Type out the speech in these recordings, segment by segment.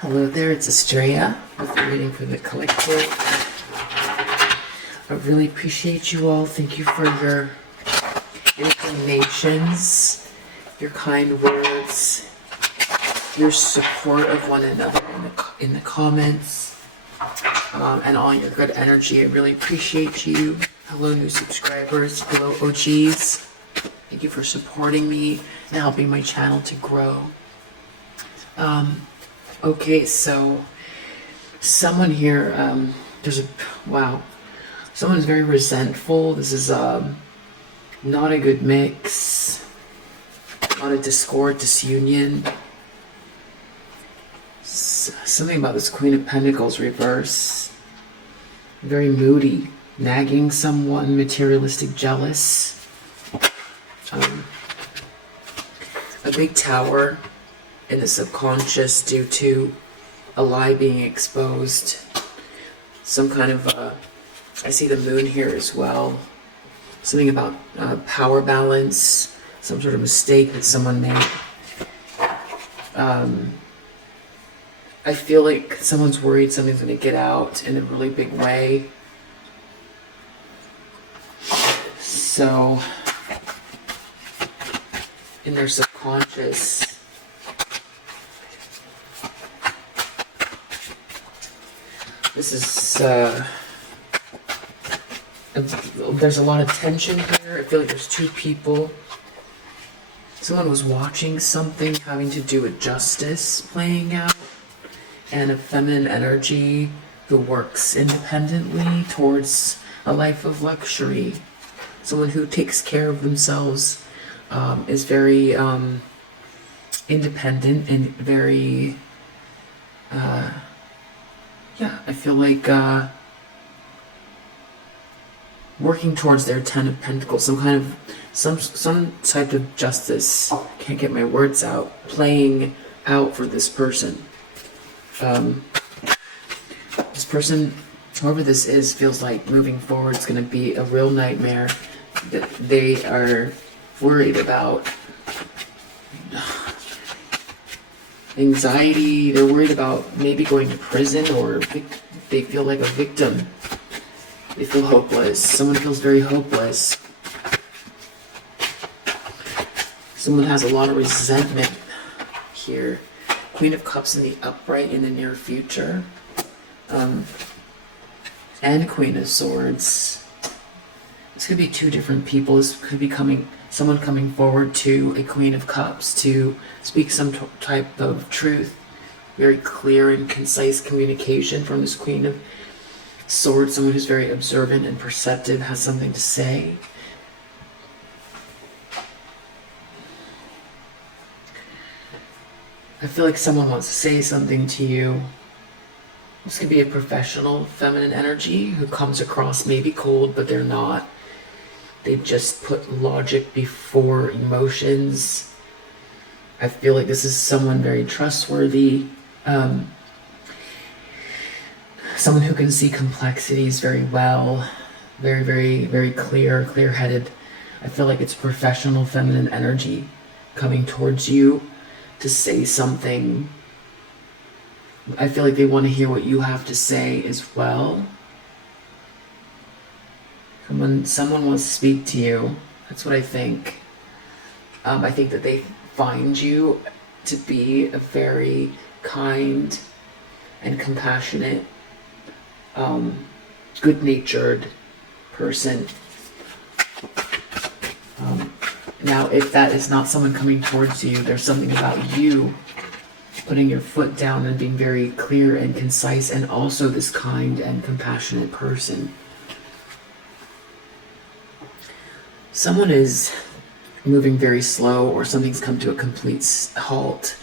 Hello there, it's Estrella with the reading for the collective. I really appreciate you all. Thank you for your inclinations, your kind words, your support of one another in the comments, and all your good energy. I really appreciate you. Hello, new subscribers. Hello, OGs. Thank you for supporting me and helping my channel to grow. Okay, so someone here, someone's very resentful. This is not a good mix, a lot of discord, disunion. Something about this Queen of Pentacles reverse. Very moody, nagging someone, materialistic, jealous. A big tower in the subconscious due to a lie being exposed. Some kind of, I see the moon here as well. Something about power balance, some sort of mistake that someone made. I feel like someone's worried something's going to get out in a really big way. So, in their subconscious, this is, there's a lot of tension here. I feel like there's two people. Someone was watching something having to do with justice playing out, and a feminine energy who works independently towards a life of luxury. Someone who takes care of themselves, is very independent and very, I feel like working towards their 10 of Pentacles, some type of justice. Can't get my words out. Playing out for this person. This person, whoever this is, feels like moving forward is going to be a real nightmare. That they are worried about anxiety. They're worried about maybe going to prison, or they feel like a victim. They feel hopeless. Someone feels very hopeless. Someone has a lot of resentment here. Queen of Cups in the upright in the near future. And Queen of Swords. This could be two different people. This could be someone coming forward to a Queen of Cups to speak some type of truth. Very clear and concise communication from this Queen of Swords. Someone who's very observant and perceptive, has something to say. I feel like someone wants to say something to you. This could be a professional feminine energy who comes across maybe cold, but they're not. They just put logic before emotions. I feel like this is someone very trustworthy. Someone who can see complexities very well. Very, very, very clear-headed. I feel like it's professional feminine energy coming towards you to say something. I feel like they want to hear what you have to say as well. Someone wants to speak to you. That's what I think. I think that they find you to be a very kind and compassionate, good-natured person. Now, if that is not someone coming towards you, there's something about you putting your foot down and being very clear and concise, and also this kind and compassionate person. Someone is moving very slow, or something's come to a complete halt.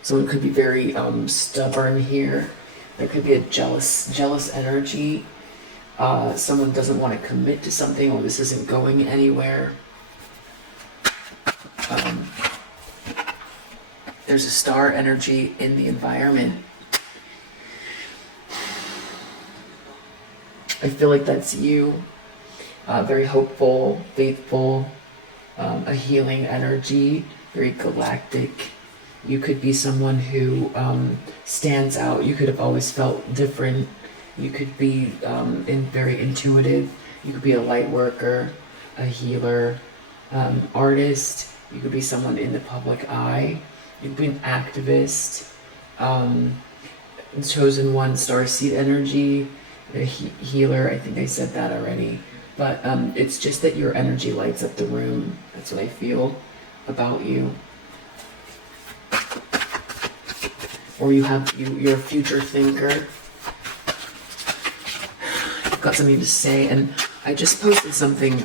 Someone could be very stubborn here. There could be a jealous energy. Someone doesn't want to commit to something, or this isn't going anywhere. There's a star energy in the environment. I feel like that's you. Very hopeful, faithful, a healing energy, very galactic, You could be someone who stands out. You could have always felt different. You could be very intuitive. You could be a light worker, a healer, artist. You could be someone in the public eye. You could be an activist, chosen one, starseed energy, a healer. I think I said that already. But it's just that your energy lights up the room. That's what I feel about you. Or you're a future thinker. You've got something to say. And I just posted something.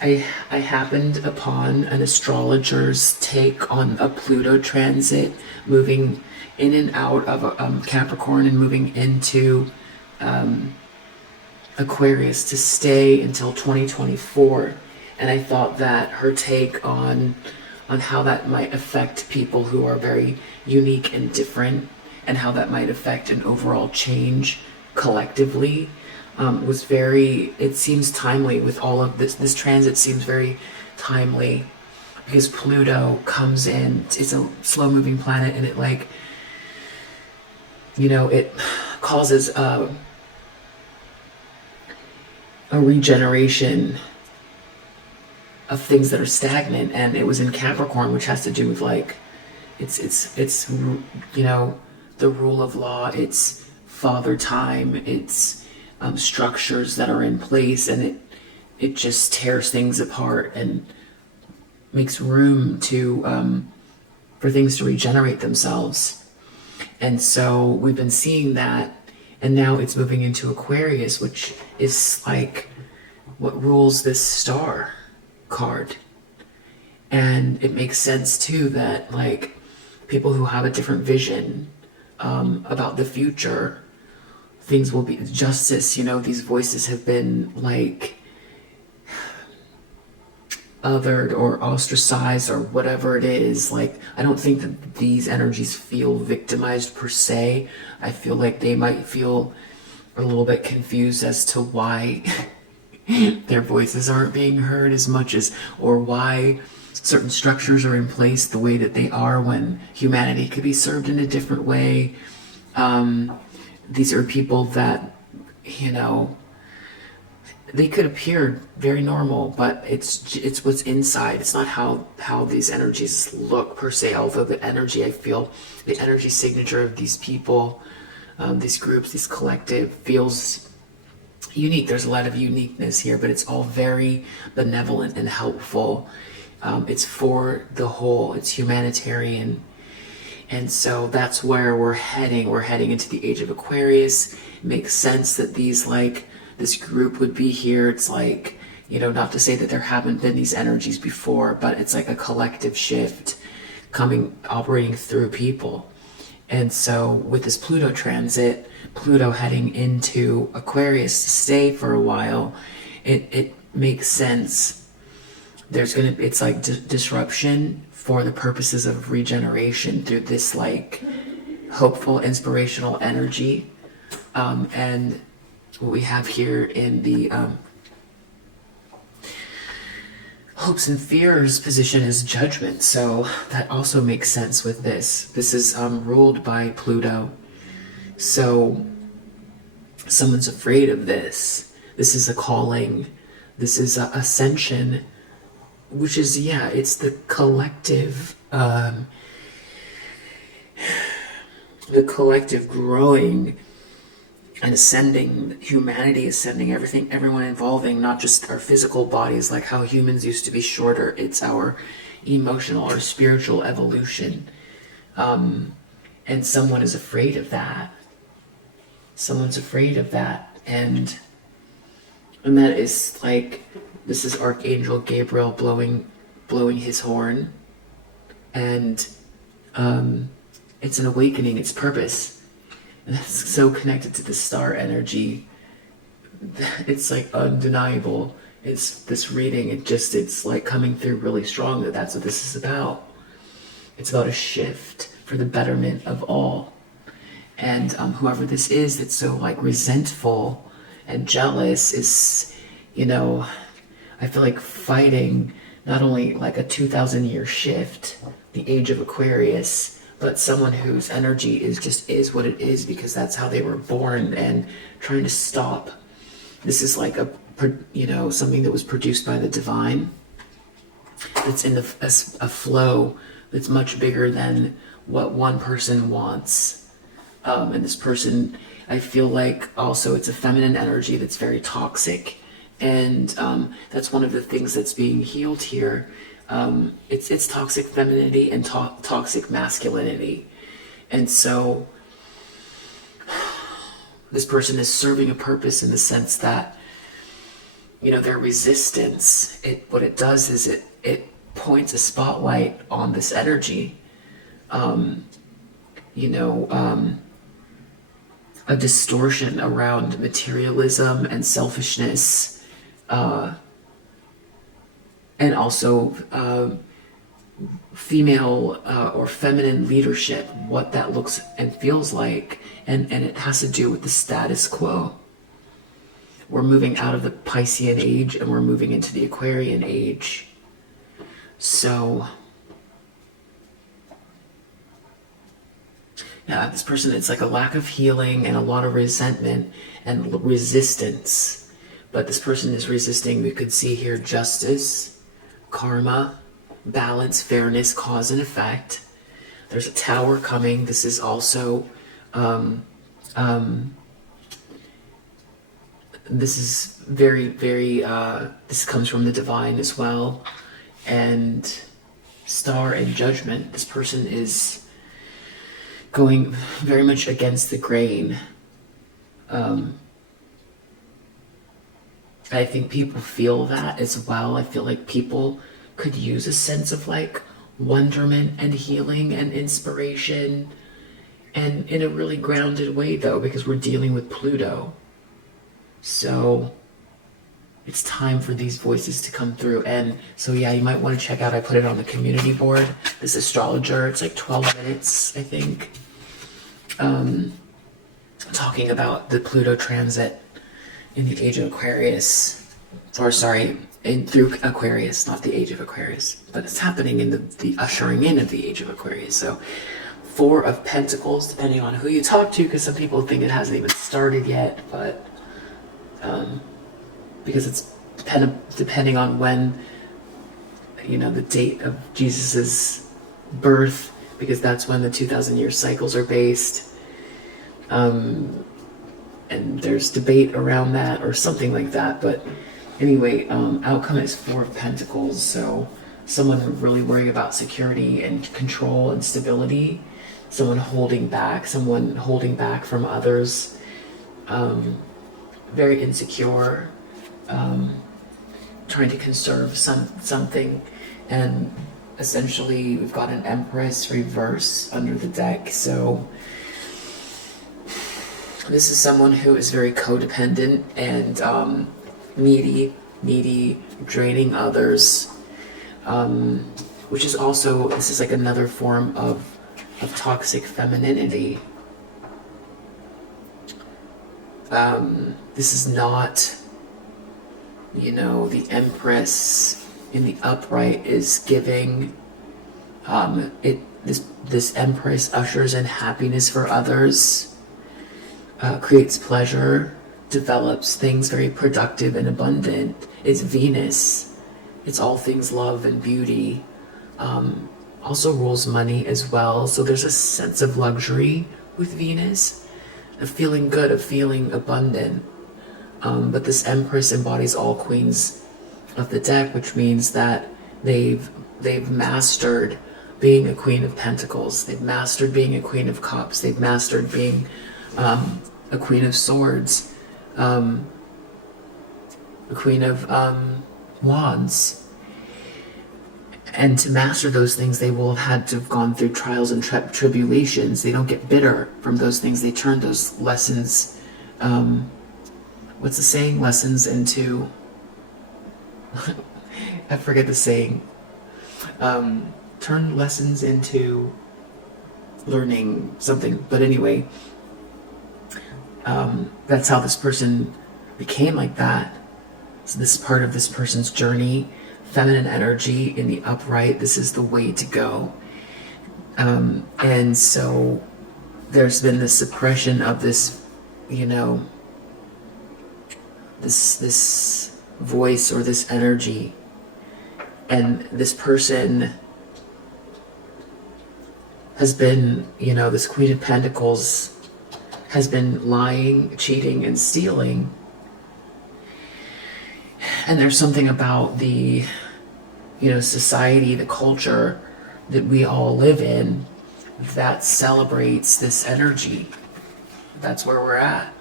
I happened upon an astrologer's take on a Pluto transit moving in and out of Capricorn and moving into Aquarius to stay until 2024. And I thought that her take on how that might affect people who are very unique and different, and how that might affect an overall change collectively, was very, it seems timely with all of this. This transit seems very timely because Pluto comes in, it's a slow moving planet, and it it causes a regeneration of things that are stagnant. And it was in Capricorn, which has to do with it's the rule of law, it's father time, it's structures that are in place, and it just tears things apart and makes room to for things to regenerate themselves. And so we've been seeing that, and now it's moving into Aquarius, which is what rules this star card. And it makes sense too that people who have a different vision about the future, things will be justice. These voices have been othered or ostracized or whatever it is. I don't think that these energies feel victimized per se. I feel like they might feel a little bit confused as to why their voices aren't being heard as much as, or why certain structures are in place the way that they are when humanity could be served in a different way. These are people that, they could appear very normal, but it's what's inside. It's not how these energies look per se, although the energy, I feel, the energy signature of these people, these groups, this collective feels unique. There's a lot of uniqueness here, but it's all very benevolent and helpful. It's for the whole, it's humanitarian. And so that's where we're heading. We're heading into the age of Aquarius. It makes sense that this group would be here. It's not to say that there haven't been these energies before, but it's like a collective shift operating through people. And so with this Pluto transit, Pluto heading into Aquarius to stay for a while, it makes sense. It's disruption for the purposes of regeneration through this hopeful, inspirational energy. And what we have here in the hopes and fears position is judgment. So that also makes sense with this. This is ruled by Pluto. So someone's afraid of this. This is a calling. This is an ascension, which is, it's the collective, growing and ascending, humanity ascending, everyone involving, not just our physical bodies, like how humans used to be shorter. It's our emotional or spiritual evolution. And someone is afraid of that. Someone's afraid of that. And that is this is Archangel Gabriel blowing his horn. And it's an awakening, it's purpose. And that's so connected to the star energy. It's undeniable. It's this reading. It's coming through really strong that's what this is about. It's about a shift for the betterment of all. And whoever this is that's so resentful and jealous is, I feel fighting not only like a 2,000-year shift, the age of Aquarius, but someone whose energy is what it is because that's how they were born, and trying to stop. This is like something that was produced by the divine. It's in a flow that's much bigger than what one person wants. And this person, I feel like also it's a feminine energy that's very toxic. And that's one of the things that's being healed here. It's toxic femininity and toxic masculinity. And so this person is serving a purpose in the sense that, their resistance, what it does is it points a spotlight on this energy. A distortion around materialism and selfishness, and also female or feminine leadership, what that looks and feels like, and it has to do with the status quo. We're moving out of the Piscean age and we're moving into the Aquarian age. So yeah, this person, it's like a lack of healing and a lot of resentment and resistance. But this person is resisting, we could see here, justice, karma, balance, fairness, cause and effect. There's a tower coming. This is also, this is very, very, this comes from the divine as well. And star and judgment. This person is going very much against the grain. I think people feel that as well. I feel like people could use a sense of like wonderment and healing and inspiration, and in a really grounded way though, because we're dealing with Pluto. So it's time for these voices to come through. And so yeah, you might want to check out, I put it on the community board, this astrologer. It's like 12 minutes, I think, talking about the Pluto transit in the age of Aquarius, or sorry, through Aquarius, not the age of Aquarius, but it's happening in the ushering in of the age of Aquarius. So 4 of Pentacles, depending on who you talk to, because some people think it hasn't even started yet, but because it's depending on when, the date of Jesus's birth, because that's when the 2,000-year cycles are based. And there's debate around that or something like that. But anyway, outcome is 4 of Pentacles. So someone really worrying about security and control and stability. Someone holding back from others. Very insecure. Trying to conserve something. And essentially we've got an Empress reverse under the deck. So this is someone who is very codependent and needy, draining others, which is also, this is like another form of toxic femininity. This is not, the Empress in the upright is giving, this Empress ushers in happiness for others, creates pleasure, develops things very productive and abundant. It's Venus. It's all things love and beauty. Also rules money as well. So there's a sense of luxury with Venus, of feeling good, of feeling abundant. But this Empress embodies all queens of the deck, which means that they've mastered being a Queen of Pentacles. They've mastered being a Queen of Cups. They've mastered being a Queen of Swords, a Queen of Wands. And to master those things, they will have had to have gone through trials and tribulations. They don't get bitter from those things. They turn those lessons, what's the saying? Lessons into, I forget the saying. Turn lessons into learning something. But anyway, that's how this person became like that. So this is part of this person's journey. feminine energy in the upright. This is the way to go. And so there's been the suppression of this, you know, this voice or this energy. And this person has been, you know, this Queen of Pentacles has been lying, cheating, and stealing. And there's something about the, you know, society, the culture that we all live in that celebrates this energy. That's where we're at.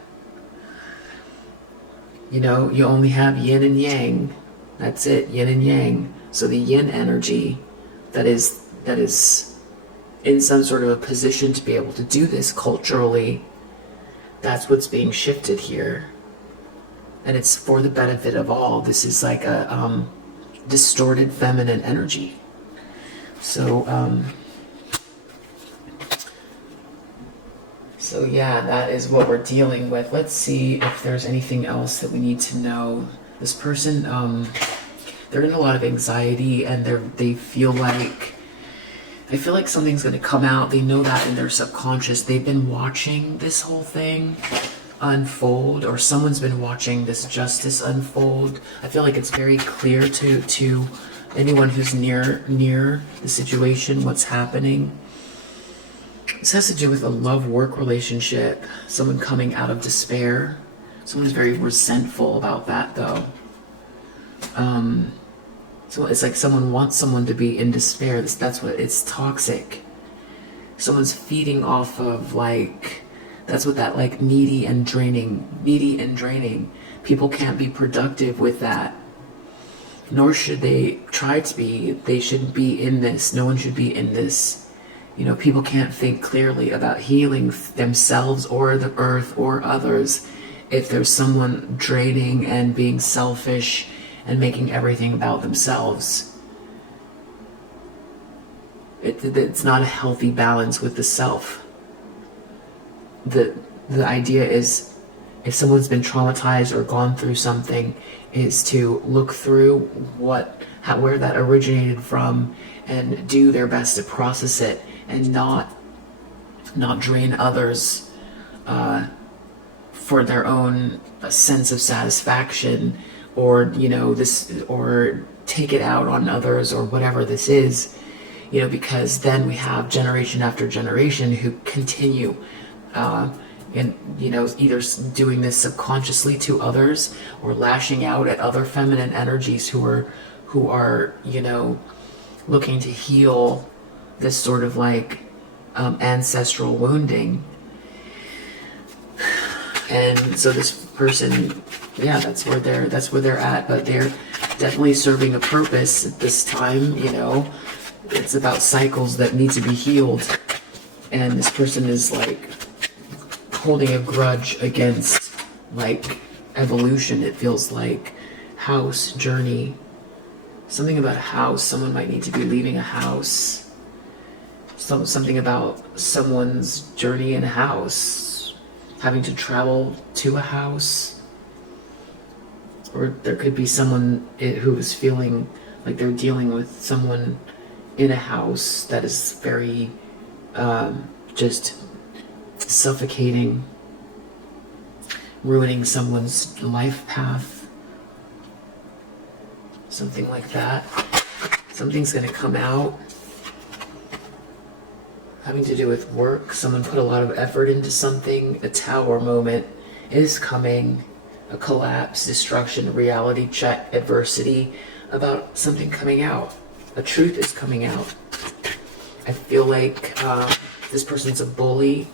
You know, you only have yin and yang. That's it, yin and yang. So the yin energy that is in some sort of a position to be able to do this culturally, that's what's being shifted here. And it's for the benefit of all. This is like a distorted feminine energy. So yeah, that is what we're dealing with. Let's see if there's anything else that we need to know. This person, they're in a lot of anxiety, and they feel like, I feel like something's going to come out. They know that in their subconscious. They've been watching this whole thing unfold, or someone's been watching this justice unfold. I feel like it's very clear to anyone who's near the situation what's happening. This has to do with a love-work relationship, someone coming out of despair. Someone's very resentful about that, though. So it's like someone wants someone to be in despair. That's what, it's toxic. Someone's feeding off of, like, that's what that, like, needy and draining. People can't be productive with that. Nor should they try to be. They shouldn't be in this. No one should be in this. You know, people can't think clearly about healing themselves or the earth or others if there's someone draining and being selfish and making everything about themselves. It's not a healthy balance with the self. The idea is, if someone's been traumatized or gone through something, is to look through where that originated from and do their best to process it, and not drain others for their own sense of satisfaction, or, you know, or take it out on others, or whatever this is, you know, because then we have generation after generation who continue and, you know, either doing this subconsciously to others, or lashing out at other feminine energies who are, you know, looking to heal this sort of, like, ancestral wounding. And so this person, yeah, that's where they're at, but they're definitely serving a purpose at this time. You know, it's about cycles that need to be healed, and this person is, like, holding a grudge against, like, evolution. It feels like house, journey, something about a house. Someone might need to be leaving a house. Something about someone's journey in a house, having to travel to a house. Or there could be someone who is feeling like they're dealing with someone in a house that is very just suffocating, ruining someone's life path. Something like that. Something's going to come out having to do with work. Someone put a lot of effort into something. A tower moment is coming. A collapse, destruction, reality check, adversity about something coming out. A truth is coming out. I feel like this person's a bully.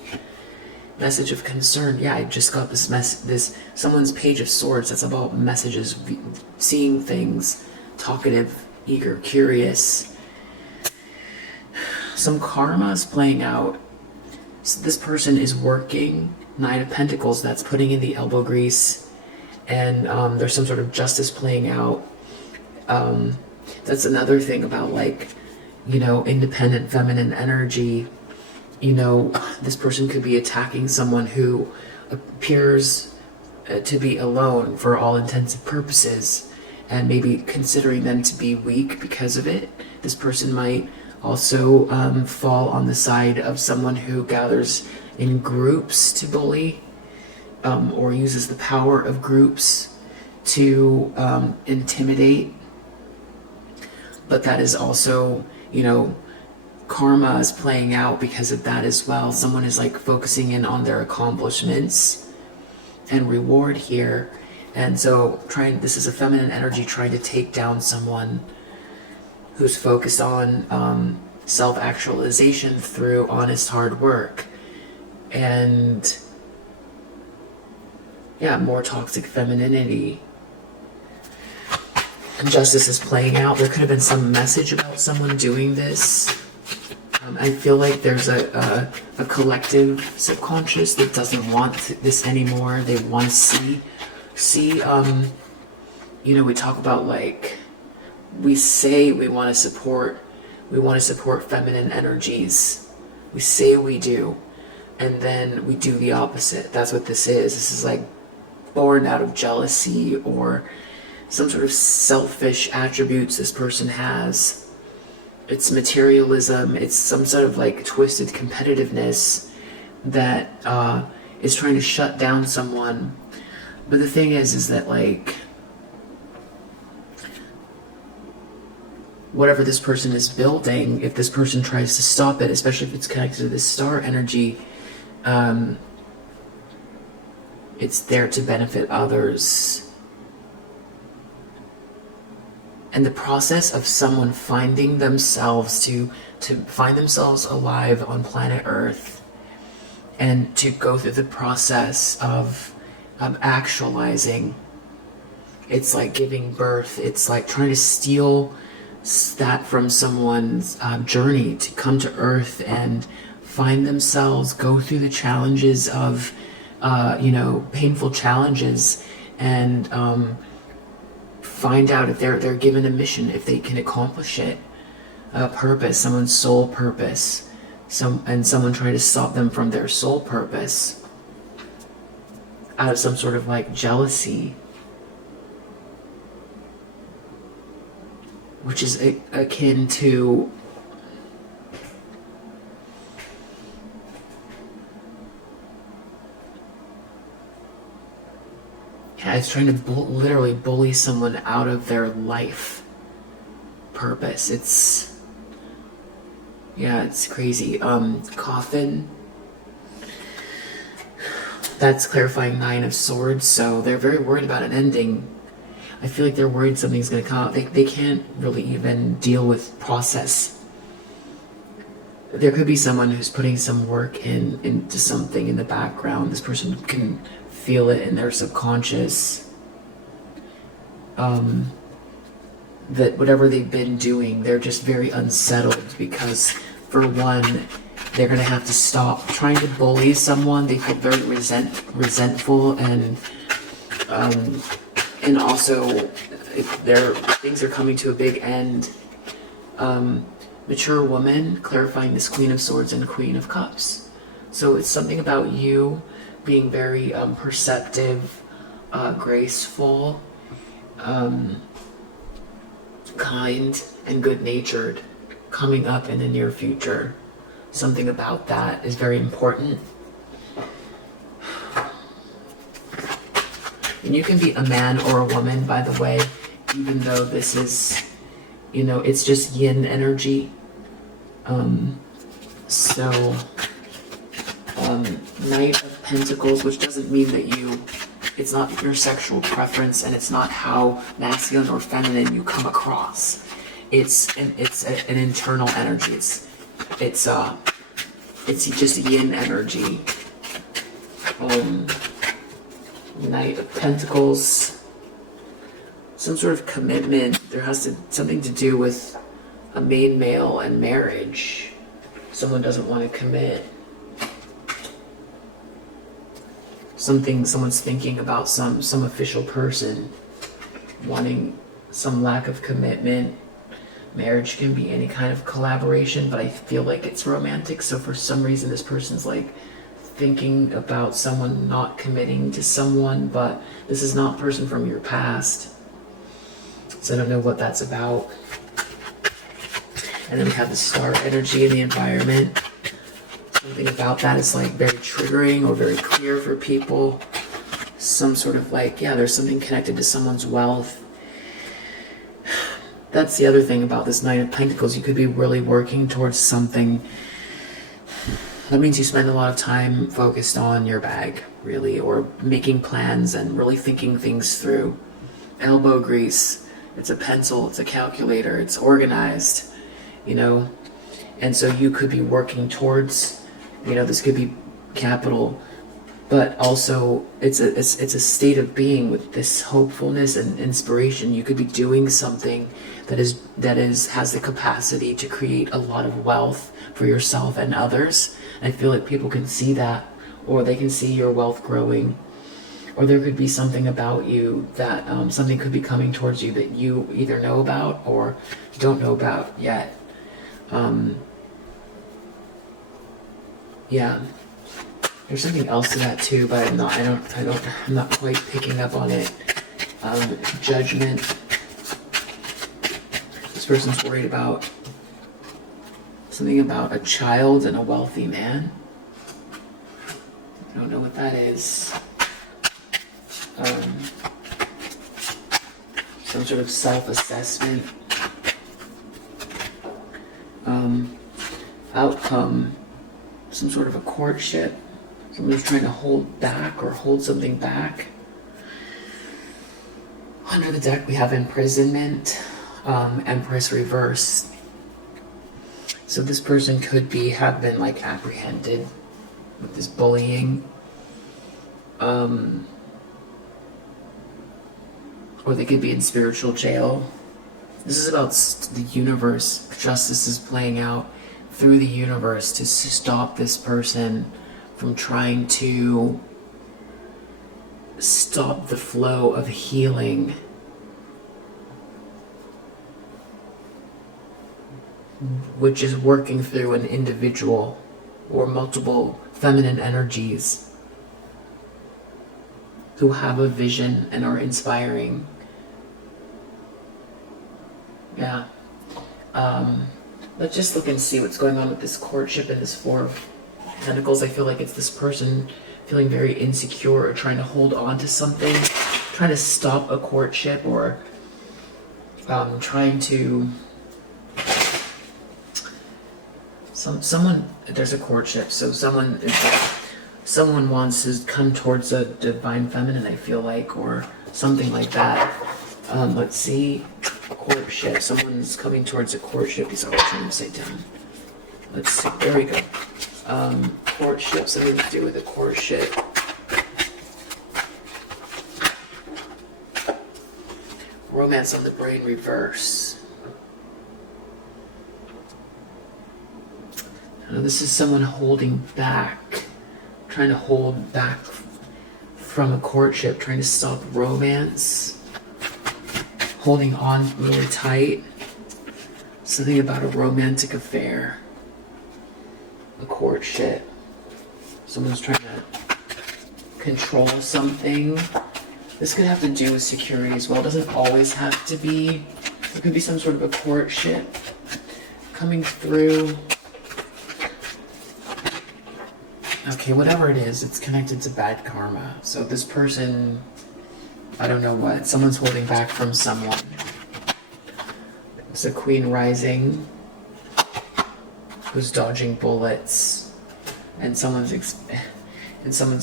Message of concern. Yeah, I just got this someone's Page of Swords. That's about messages, seeing things, talkative, eager, curious. Some karma is playing out. So this person is working. Nine of Pentacles, that's putting in the elbow grease. And there's some sort of justice playing out. That's another thing about, like, you know, independent feminine energy. You know, this person could be attacking someone who appears to be alone for all intents and purposes. and maybe considering them to be weak because of it. This person might also fall on the side of someone who gathers in groups to bully, or uses the power of groups to intimidate. But that is also, you know, karma is playing out because of that as well. Someone is like focusing in on their accomplishments and reward here. And so this is a feminine energy trying to take down someone who's focused on self-actualization through honest hard work. And yeah, more toxic femininity. Injustice is playing out. There could have been some message about someone doing this. I feel like there's a collective subconscious that doesn't want this anymore. They want to see, you know, we talk about, like, we say we want to support feminine energies. We say we do, and then we do the opposite. That's what this is. This is like born out of jealousy or some sort of selfish attributes this person has. It's materialism. It's some sort of like twisted competitiveness that is trying to shut down someone. But the thing is that, like, whatever this person is building, if this person tries to stop it, especially if it's connected to this star energy, it's there to benefit others. And the process of someone finding themselves to find themselves alive on planet Earth, and to go through the process of actualizing, it's like giving birth. It's like trying to steal that from someone's journey to come to Earth and find themselves, go through the challenges of, you know, painful challenges, and find out if they're given a mission, if they can accomplish it, a purpose, someone's soul purpose, and someone trying to stop them from their soul purpose out of some sort of like jealousy, which is akin to it's trying to literally bully someone out of their life purpose. It's crazy. Coffin, that's clarifying 9 of Swords, so they're very worried about an ending. I feel like they're worried something's going to come out. They can't really even deal with process. There could be someone who's putting some work into something in the background. This person can feel it in their subconscious, that whatever they've been doing, they're just very unsettled because, for one, they're going to have to stop trying to bully someone. They feel very resentful, and also things are coming to a big end. Mature woman, clarifying this Queen of Swords and Queen of Cups. So it's something about you being very perceptive, graceful, kind, and good-natured coming up in the near future. Something about that is very important. And you can be a man or a woman, by the way, even though this is, you know, it's just yin energy. Knight of Pentacles, which doesn't mean that it's not your sexual preference, and it's not how masculine or feminine you come across. It's an internal energy. It's just yin energy. Knight of Pentacles, some sort of commitment. There has something to do with a main male and marriage. Someone doesn't want to commit. Someone's thinking about some official person, wanting some lack of commitment. Marriage can be any kind of collaboration, but I feel like it's romantic. So for some reason, this person's like thinking about someone not committing to someone, but this is not a person from your past. So I don't know what that's about. And then we have the star energy in the environment. Something about that is like very triggering or very clear for people. Some sort of like, yeah, there's something connected to someone's wealth. That's the other thing about this Knight of Pentacles. You could be really working towards something. That means you spend a lot of time focused on your bag, really, or making plans and really thinking things through. Elbow grease. It's a pencil. It's a calculator. It's organized, you know. And so you could be working towards, you know, this could be capital, but also it's a state of being with this hopefulness and inspiration. You could be doing something that has the capacity to create a lot of wealth for yourself and others. And I feel like people can see that, or they can see your wealth growing, or there could be something about you that something could be coming towards you that you either know about or don't know about yet. Yeah. There's something else to that too, but I'm not quite picking up on it. Judgment. This person's worried about something about a child and a wealthy man. I don't know what that is. Some sort of self-assessment. Outcome. Some sort of a courtship. Someone's trying to hold back or hold something back. Under the deck we have imprisonment, Empress reverse. So this person could have been like apprehended with this bullying. Or they could be in spiritual jail. This is about the universe. Justice is playing out through the universe to stop this person from trying to stop the flow of healing. Which is working through an individual or multiple feminine energies who have a vision and are inspiring. Yeah. Let's just look and see what's going on with this courtship and this Four of Pentacles. I feel like it's this person feeling very insecure or trying to hold on to something, trying to stop a courtship, or trying to someone. There's a courtship, so someone wants to come towards a divine feminine, I feel like, or something like that. Let's see. Courtship. Someone's coming towards a courtship. These are all trying to say down. Let's see. There we go. Courtship. Something to do with a courtship. Romance on the brain reverse. Now, this is someone holding back, trying to hold back from a courtship, trying to stop romance. Holding on really tight. Something about a romantic affair. A courtship. Someone's trying to control something. This could have to do with security as well. It doesn't always have to be. There could be some sort of a courtship coming through. Okay, whatever it is, it's connected to bad karma. So this person, I don't know what. Someone's holding back from someone. It's a Queen rising who's dodging bullets, and someone's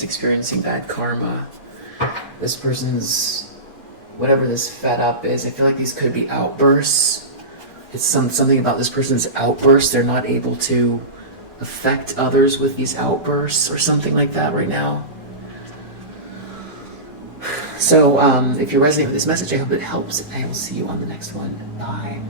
experiencing bad karma. This person's, whatever this fed up is, I feel like these could be outbursts. It's something about this person's outbursts. They're not able to affect others with these outbursts or something like that right now. So if you're resonating with this message, I hope it helps, and I will see you on the next one. Bye.